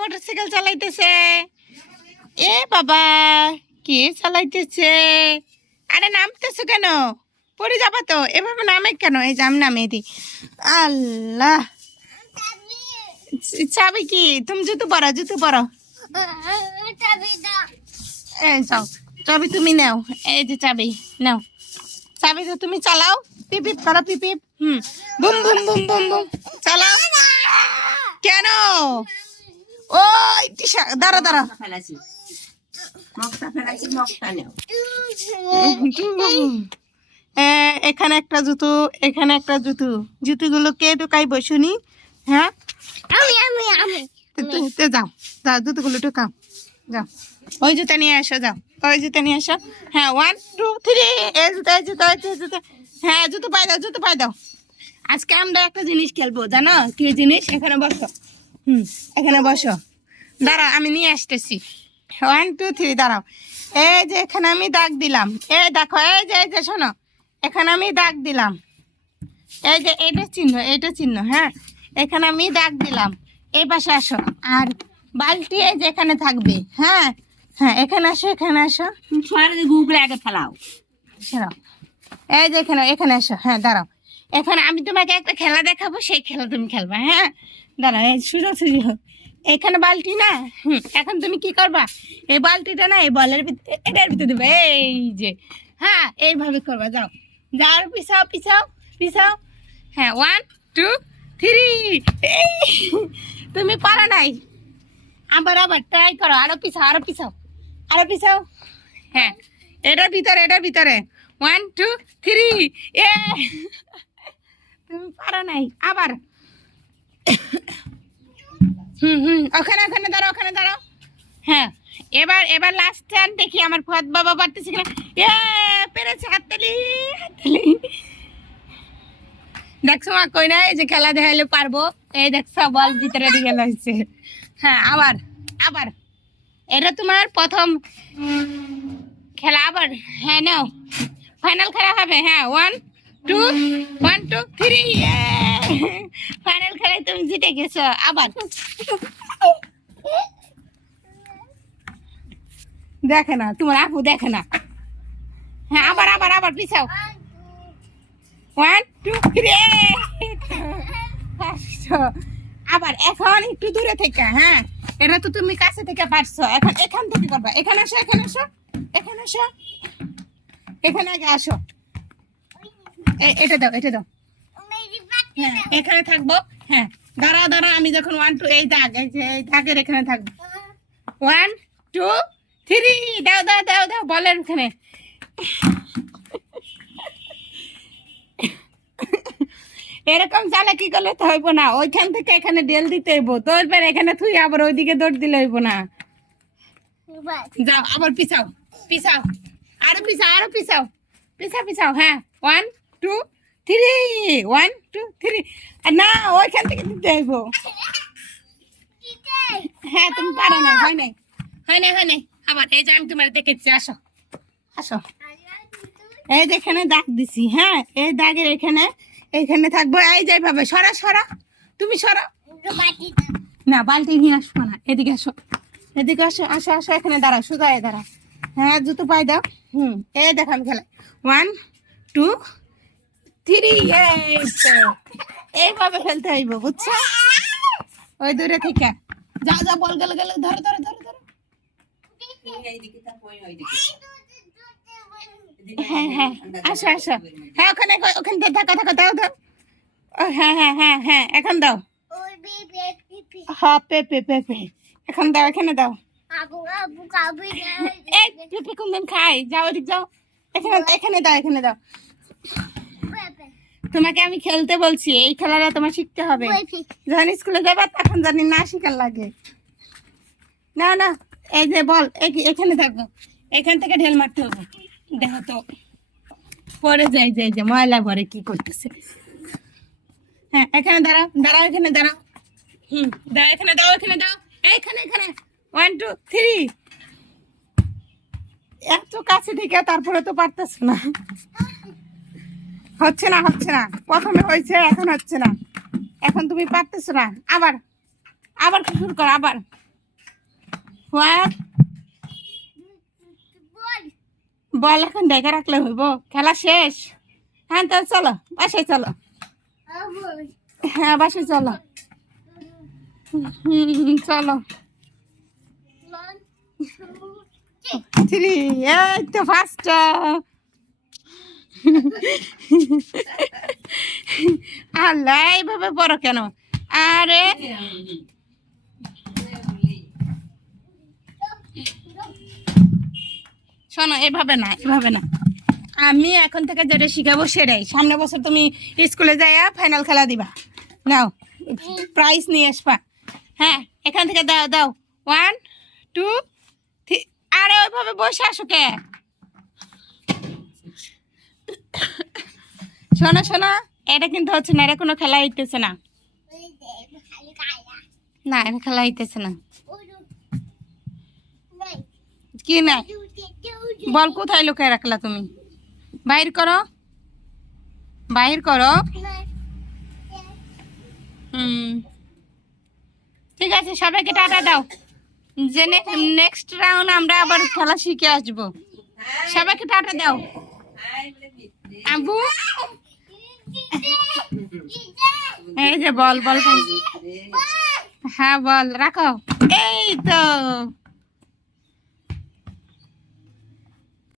Motorcycle চালাইতেছে। এ বাবা, কে চালাইতেছে? আরে নামতেছো কেন? পড়ে যাবা তো, এভাবে নামে কেন? এই যে আমি নামে দিই। আল্লাহ, চাবি কি? তুমি জুতো পরো, জুতো পরো। এই যাও, চাবি তুমি নাও। এই যে চাবি নাও, চাবি তো তুমি চালাও। পিপিপ করো, পিপিপ। বুম বুম বুম বুম বুম চালাও। কেন? ওই টিশা, দাঁড়া দাঁড়া। এখানে একটা জুতো, এখানে একটা জুতো। জুতোগুলো কে ঢুকাইব শুনি? হ্যাঁ, যাও যাও, জুতোগুলো ঢুকাও। যাও, ওই জুতা নিয়ে আসো, যাও ওই জুতা নিয়ে আসো। হ্যাঁ, 1 2 3। এই জুতা, এই জুতা, এই জুতা। হ্যাঁ, জুতো পাই দাও, জুতো পাই দাও। আজকে আমরা একটা জিনিস খেলবো, জানো কি জিনিস? এখানে বসো। এখানে বসো, দাঁড়াও আমি নিয়ে আসতেছি। 1 2 3 দাঁড়াও। এই যে এখানে আমি দাগ দিলাম, এই দেখো, এই যে এই যে শোনো, এখানে আমি দাগ দিলাম। এই যে এটা চিহ্ন, এটা চিহ্ন। হ্যাঁ, এখানে আমি দাগ দিলাম। এই পাশে আসো। আর বালতি এই যে এখানে থাকবে। হ্যাঁ হ্যাঁ, এখানে আসো, এখানে আসো। গুগলে আগে ফেলাও। শোনো, এই যে এখানে, এখানে আসো। হ্যাঁ দাঁড়াও, এখানে আমি তোমাকে একটা খেলা দেখাবো, সেই খেলা তুমি খেলবা। হ্যাঁ দাঁড়াও, এই সোজাসুজি হোক। এখানে বালতি না, এখন তুমি কি করবা? এই বালতিটা না এই বলের ভিতরে, এটার ভিতরে দেবে। এই যে, হ্যাঁ এইভাবে করবা। যাও যাও, আর পিছাও পিছাও পিছাও। হ্যাঁ, 1 2 3। তুমি পারো নাই, আবার আবার ট্রাই করো। আরো পিছাও, আরো পিছাও, আরো পিছাও। হ্যাঁ, এটার ভিতরে, এটার ভিতরে। 1 2 3। এ তুমি পারো নাই, আবার। ওখানে, ওখানে দাঁড়াও, ওখানে দাঁড়াও। হ্যাঁ, এবার এবার লাস্ট টাইম দেখি আমার ফুয়াদ বাবা পারতেছে কিনা। এ পেরেছে, হাততালি হাততালি। দেখছো মা, কই না, এই যে খেলা দেখাইলে পারবো। এই দেখছো, বল ভিতরে দিয়ে গেল হচ্ছে। হ্যাঁ, আবার আবার। এটা তোমার প্রথম খেলা। আবার হ্যাঁ নাও, ফাইনাল খেলা হবে। হ্যাঁ, 1 2 1 2 3। ফাইনাল খেলায় তুমি জিতে গেছো। আবার দেখে না, তোমার আপু দেখে না। হ্যাঁ, আবার আবার আবার পিছাও। 1 2 3। আবার এখন একটু দূরে থেকে। হ্যাঁ, এটা তো তুমি কাছে থেকে পারছো। এখন এখান থেকে করবা। এখানে আসো, এখানে আসো, এখানে আসো, এখানে আগে আসো। এটা দাও, এটা দাও। হ্যাঁ, এখানে থাকবো। হ্যাঁ, দাঁড়াও দাঁড়াও, আমি যখন 1 2, এই দাগ, এই যে এই দাগের এখানে থাকবো। 1 2 3। দাও দাও দাও দাও, বলের ওখানে। এরকম চালাকি করলে তো হইব না। ওইখান থেকে এখানে ডেল দিতে হইব, তো এবার এখানে থুই আবার ওইদিকে দৌড় দিলে হইব না। যাও, আবার পিছাও পিছাও, আরো পিছাও, আরো পিছাও, পিছাও পিছাও। হ্যাঁ, 1 2 3। 1 2 3। না, ওইখান থেকে দিতে হইব। হ্যাঁ, তুমি পারো না, হয় নাই, হয় নাই, হয় নাই। আবার এই যে আমি তোমার দেখেছি, আসো আসো। এই যে এখানে দাগ দিছি। হ্যাঁ, এই দাগের এখানে, এইখানে থাকবো। এই যে ভাবে সরা সরা, তুমি সরা। না, বালতি নিয়ে আসবো না, এদিকে আসো, এদিকে আসো, আসো আসো, এখানে দাঁড়াও, সোজা দাঁড়াও। হ্যাঁ, জুতো পাই দাও। এই দেখো আমি খেলা। 1 2 3। এইভাবে ফেলতে হইব, বুঝছো? ওই দূরে থেকে যাও যাও, বল গেলে গেলে, ধরো ধরো ধরো ধরো। হ্যাঁ হ্যাঁ, আসো আসো। হ্যাঁ, ওখানে ওখানে থাকা থাকা, দাও দাও। হ্যাঁ হ্যাঁ হ্যাঁ হ্যাঁ, এখন দাও। হ্যাঁ, পেপে পেপে, এখন দাও, এখানে দাও। এই পেপে কোনদিন খাই? যাও ওদিক যাও, এখানে এখানে দাও, এখানে দাও। তোমাকে আমি খেলতে বলছি, এই খেলাটা তোমার শিখতে হবে। যখন স্কুলে যাবে তখন জানি না শিখার লাগে। না না, এই যে বল এখানে থাকবো, এখান থেকে ঢেল মারতে হবে। দেখো তো পরে যাই, যাই যে ময়লা ভরে কি করতেছে। হ্যাঁ, এখানে দাঁড়াও দাঁড়াও, এখানে দাঁড়াও। দাও, এখানে দাও, এখানে দাও, এইখানে, এখানে। 1 2 3। এত কাছে থেকে তারপরে তো পারতেছ না। হচ্ছে না, হচ্ছে না। প্রথমে হয়েছে, এখন হচ্ছে না। এখন তুমি পারতেছ না। আবার আবার শুরু কর আবার হোয়াট বল এখন দেখে রাখলে হইব খেলা শেষ হ্যাঁ তো চলো বাসায় চলো হ্যাঁ বাসায় চলো চলো 3 এই তো ফার্স্ট আল্লাহ এইভাবে বড় কেন আরে শোনো এভাবে না এভাবে না আমি এখন থেকে যেটা শিখাবো সেটাই সামনে বছর তুমি স্কুলে যাইয়া ফাইনাল খেলা দিবা নাও প্রাইজ নিয়ে আসবা হ্যাঁ এখান থেকে দাও দাও 1 2 3 আরে ওইভাবে বসে আসো কে শোনো শোনো এটা কিন্তু হচ্ছে না এটা কোনো খেলা হইতেছে না না এটা খেলা হইতেছে না কি না বল কোথায় লুকিয়ে রাখলা তুমি বাইর করো বাইর করো ঠিক আছে সবাইকে টাটা দাও যে নেক্সট রাউন্ড আমরা আবার খেলা শিখে আসবো সবাইকে টাটা দাও আবু এই যে বল বল হ্যাঁ বল রাখো এই তো